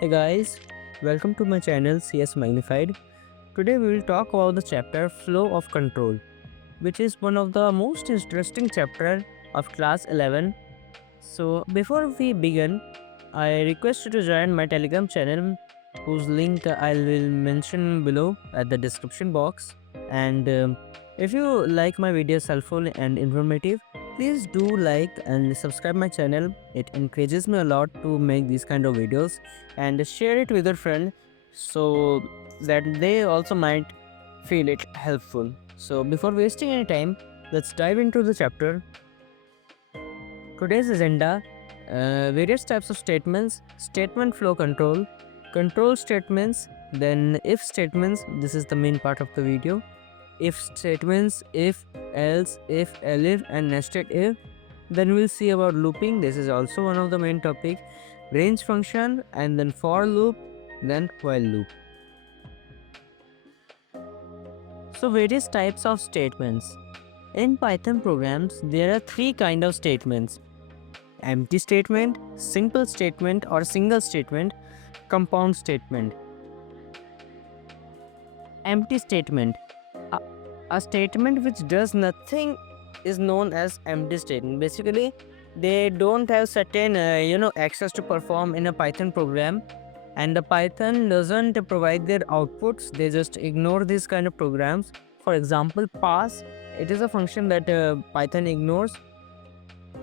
Hey guys, welcome to my channel CS Magnified. Today we will talk about the chapter Flow of Control, which is one of the most interesting chapter of class 11. So before we begin, I request you to join my Telegram channel whose link I will mention below at the description box. And if you like my videos helpful and informative, please do like and subscribe my channel. It encourages me a lot to make these kind of videos, and share it with your friend so that they also might feel it helpful. So before wasting any time, let's dive into the chapter. Today's agenda: various types of statements, statement flow control, control statements, then if statements. This is the main part of the video. If statements, if, else, if, elif, and nested if. Then we'll see about looping. This is also one of the main topic. Range function, and then for loop, then while loop. So various types of statements. In Python programs, there are three kind of statements: empty statement, simple statement or single statement, compound statement. Empty statement. A, a statement which does nothing is known as empty statement. Basically, they don't have certain access to perform in a Python program, and the Python doesn't provide their outputs. They just ignore these kind of programs. For example, pass. It is a function that Python ignores.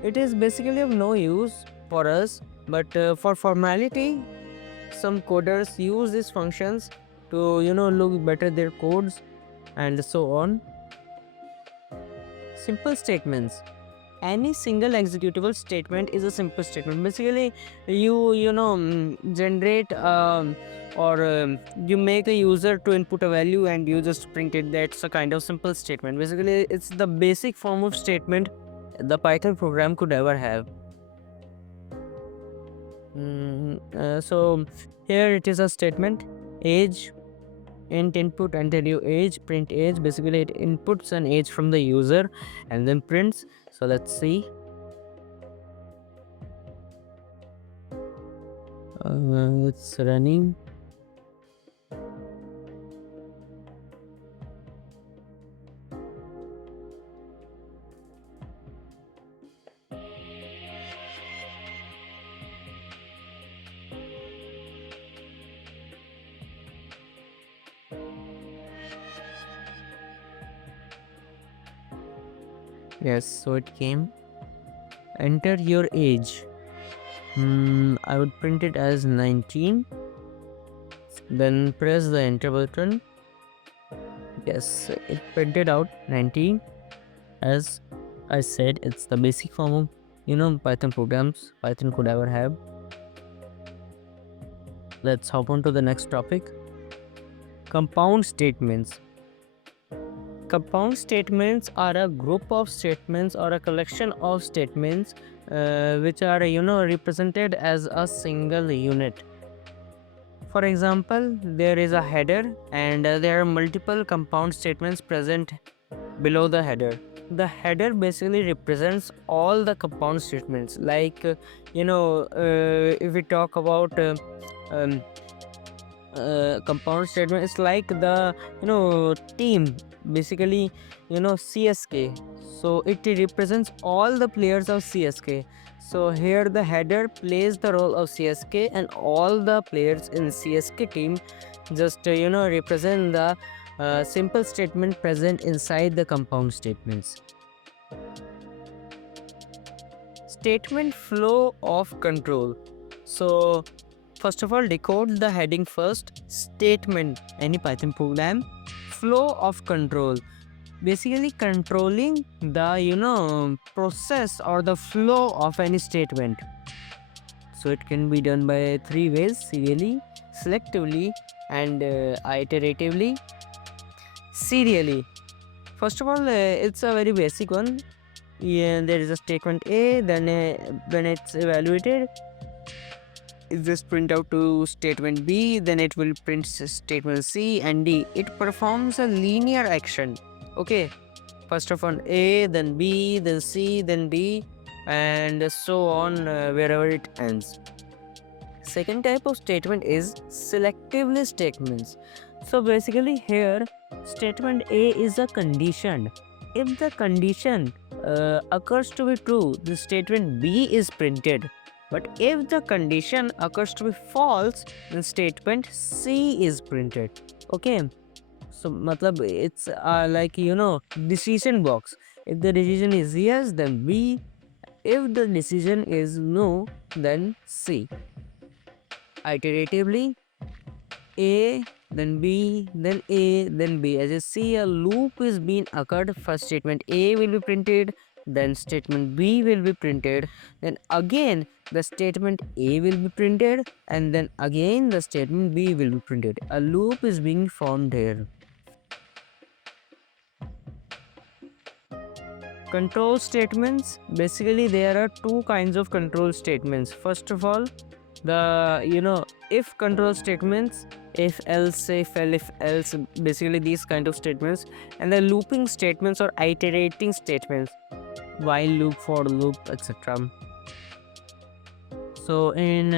It is basically of no use for us, but for formality, some coders use these functions to look better their codes and so on. Simple statements. Any single executable statement is a simple statement. Basically, you generate or you make a user to input a value and you just print it. That's a kind of simple statement. Basically, it's the basic form of statement the Python program could ever have. So here it is a statement: age, int input, enter new age, print age. Basically, it inputs an age from the user and then prints. So let's see. It's running. Yes, so it came. Enter your age. I would print it as 19. Then press the enter button. Yes, it printed out 19. As I said, it's the basic form of Python programs Python could ever have. Let's hop on to the next topic. Compound statements. Compound statements are a group of statements or a collection of statements which are represented as a single unit. For example, there is a header and there are multiple compound statements present below the header. The header basically represents all the compound statements. Like if we talk about um, compound statement, it's like the team, basically CSK. So it represents all the players of CSK. So here the header plays the role of CSK, and all the players in CSK team just represent the simple statement present inside the compound statements. Statement flow of control. So first of all, decode the heading first. Statement, any Python program. Flow of control, basically controlling the process or the flow of any statement. So it can be done by three ways: serially, selectively, and iteratively. Serially, first of all, it's a very basic one. Yeah, there is a statement A, then when it's evaluated, it just print out to statement B, then it will print statement C and D. It performs a linear action. Okay, first of all A, then B, then C, then D, and so on wherever it ends. Second type of statement is selectively statements. So basically here statement A is a condition. If the condition occurs to be true, the statement B is printed. But if the condition occurs to be false, then statement C is printed. Okay. So matlab it's like decision box. If the decision is yes, then B. If the decision is no, then C. Iteratively, A, then B, then A, then B. As you see, a loop is being occurred. First statement A will be printed, then statement B will be printed, then again the statement A will be printed, and then again the statement B will be printed. A loop is being formed here. Control statements, basically there are two kinds of control statements. First of all, the if control statements, if else, if elif else, basically these kind of statements, and the looping statements or iterating statements, while loop, for loop, etc. So in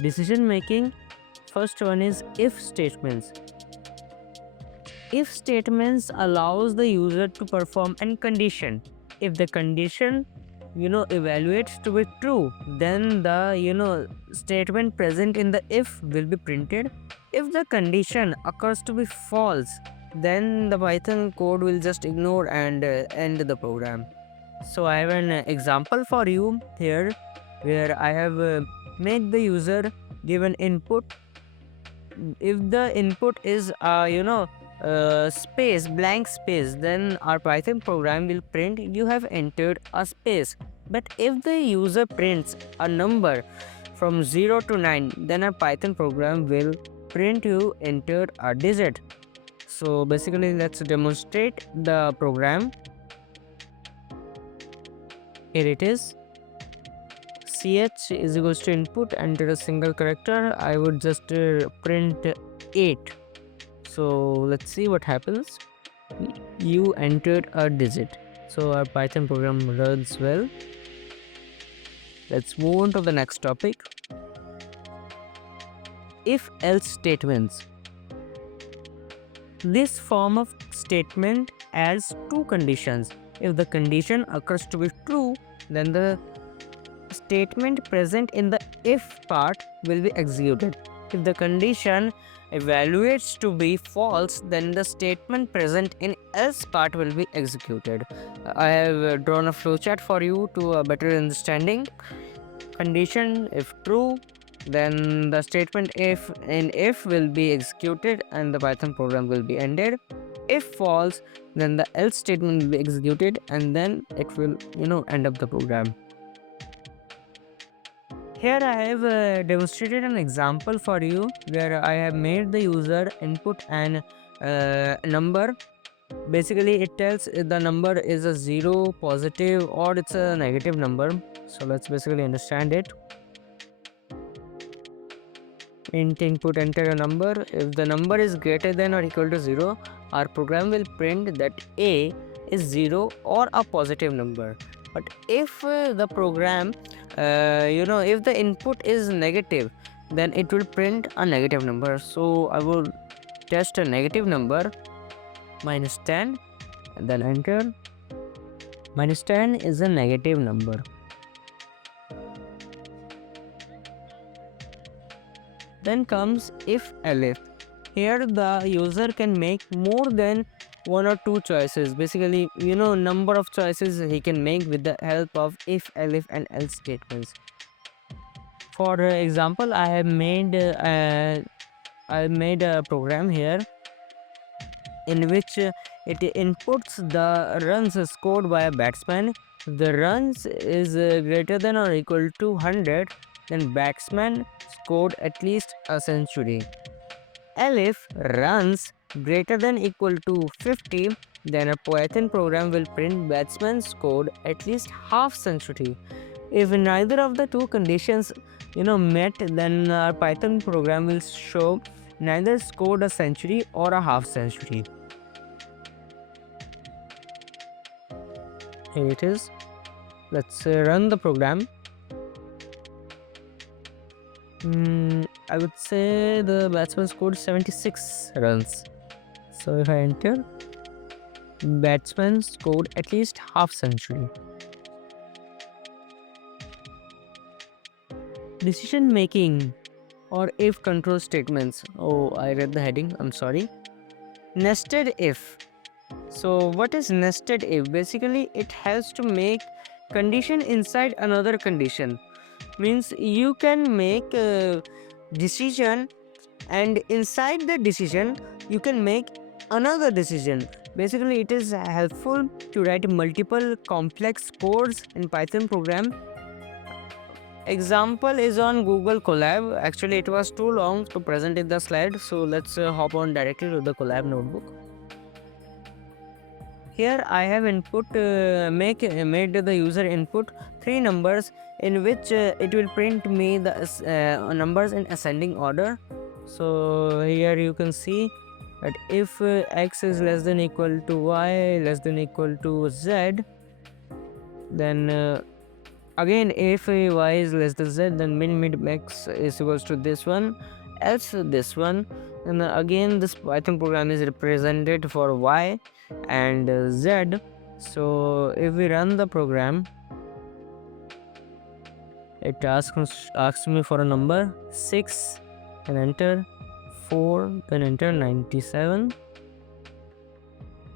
decision making, first one is if statements. If statements allows the user to perform a condition. If the condition evaluates to be true, then the statement present in the if will be printed. If the condition occurs to be false, then the Python code will just ignore and end the program. So I have an example for you here, where I have made the user give an input. If the input is space, blank space, then our Python program will print you have entered a space. But if the user prints a number from 0 to 9, then our Python program will print you entered a digit. So basically let's demonstrate the program. Here it is. Ch is equals to input, enter a single character. I would just print 8. So let's see what happens. You entered a digit. So our Python program runs well. Let's move on to the next topic. If else statements. This form of statement adds two conditions. If the condition occurs to be true, then the statement present in the if part will be executed. If the condition evaluates to be false, then the statement present in else part will be executed. I have drawn a flowchart for you to a better understanding. Condition if true, then the statement if will be executed and the Python program will be ended. If false, then the else statement will be executed and then it will end up the program. Here I have demonstrated an example for you where I have made the user input an number. Basically it tells if the number is a 0, positive, or it's a negative number. So let's basically understand it. Int input, enter a number. If the number is greater than or equal to 0, our program will print that A is 0 or a positive number. But if the program if the input is negative, then it will print a negative number. So I will test a negative number, -10, and then enter. -10 is a negative number. Then comes if elif. Here the user can make more than one or two choices. Basically, number of choices he can make with the help of if, elif, and else statements. For example, I have made a program here in which it inputs the runs scored by a batsman. If the runs is greater than or equal to 100, then batsman scored at least a century. Elif runs greater than equal to 50, then a Python program will print batsman scored at least half century. If neither of the two conditions met, then our Python program will show neither scored a century or a half century. Here it is. Let's run the program. I would say the batsman scored 76 runs. So if I enter, batsman scored at least half century. Decision making or if control statements. Oh, I read the heading. I'm sorry. Nested if. So what is nested if? Basically, it helps to make condition inside another condition. Means you can make a decision, and inside the decision you can make another decision. Basically, it is helpful to write multiple complex codes in Python program. Example is on Google Colab. Actually, it was too long to present in the slide, so let's hop on directly to the Colab notebook. Here I have made the user input 3 numbers in which it will print me the numbers in ascending order. So here you can see that if x is less than equal to y less than equal to z, then again if y is less than z, then min mid max is equals to this one, else this one. And again this Python program is represented for y and z. So if we run the program, it asks me for a number 6 and enter, 4 then enter 97,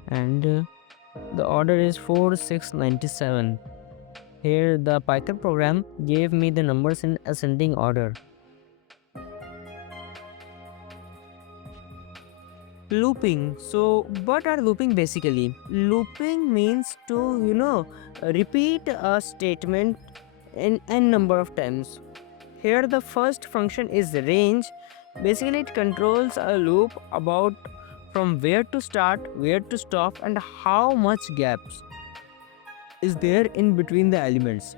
and the order is 4 6 97. Here the Python program gave me the numbers in ascending order. Looping. So what are looping basically? Looping means to repeat a statement in n number of times. Here the first function is range. Basically it controls a loop about from where to start, where to stop, and how much gaps is there in between the elements.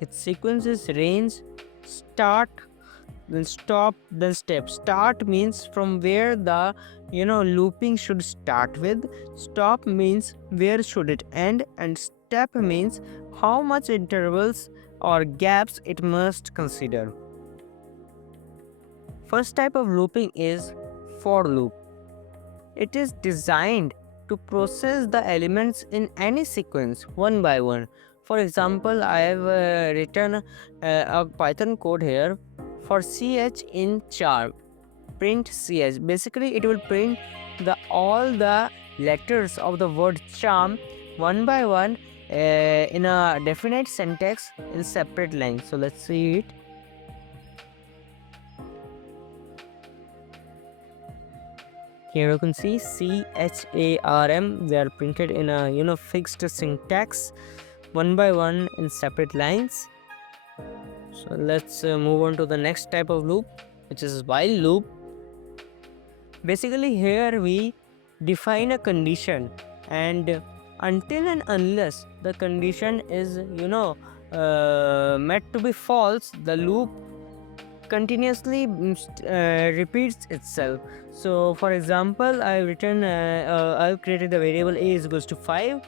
Its sequence is range, start, then stop, then step. Start means from where the looping should start with. Stop means where should it end, and step means how much intervals or gaps it must consider. First type of looping is for loop. It is designed to process the elements in any sequence one by one. For example, I have written a Python code here for ch in char. Print ch. Basically, it will print all the letters of the word charm one by one in a definite syntax in separate lines. So let's see it. Here you can see CHARM. They are printed in a fixed syntax, one by one in separate lines. So let's move on to the next type of loop, which is while loop. Basically, here we define a condition, and until and unless the condition is met to be false, the loop continuously repeats itself. So for example, I've created the variable a is equals to 5.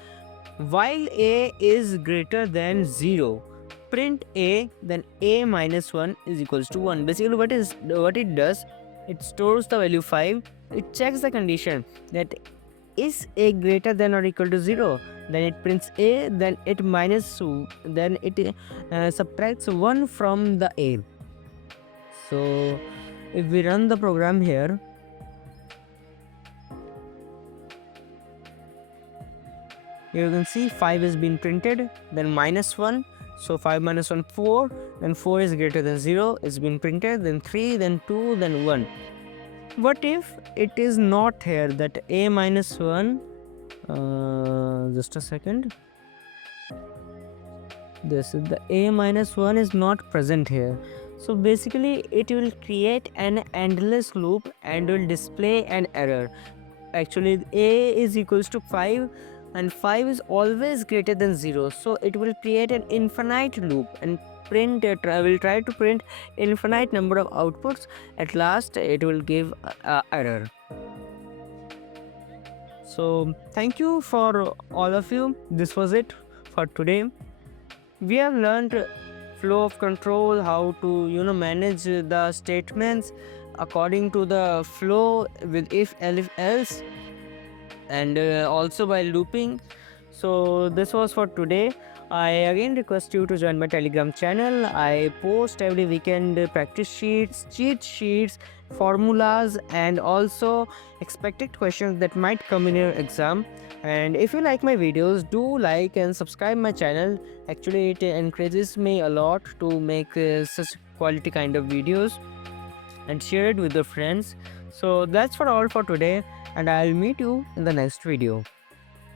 While a is greater than 0, print a, then a minus 1 is equals to 1. Basically what it does, it stores the value 5, it checks the condition that is a greater than or equal to 0, then it prints a, then it subtracts 1 from the a. So if we run the program here, you can see 5 is being printed, then minus 1. So 5 minus 1, 4, then 4 is greater than 0, it's been printed, then 3, then 2, then 1. What if it is not here, that a minus 1, just a second, this is the a minus 1 is not present here. So basically it will create an endless loop and will display an error. Actually a is equals to 5 and 5 is always greater than 0, so it will create an infinite loop and will try to print infinite number of outputs. At last it will give a error. So thank you for all of you. This was it for today. We have learned flow of control, how to manage the statements according to the flow with if, elif, else, and also by looping. So this was for today. I again request you to join my Telegram channel. I post every weekend practice sheets, cheat sheets, formulas, and also expected questions that might come in your exam. And if you like my videos, do like and subscribe my channel. Actually, it encourages me a lot to make such quality kind of videos, and share it with your friends. So that's for all for today, and I'll meet you in the next video.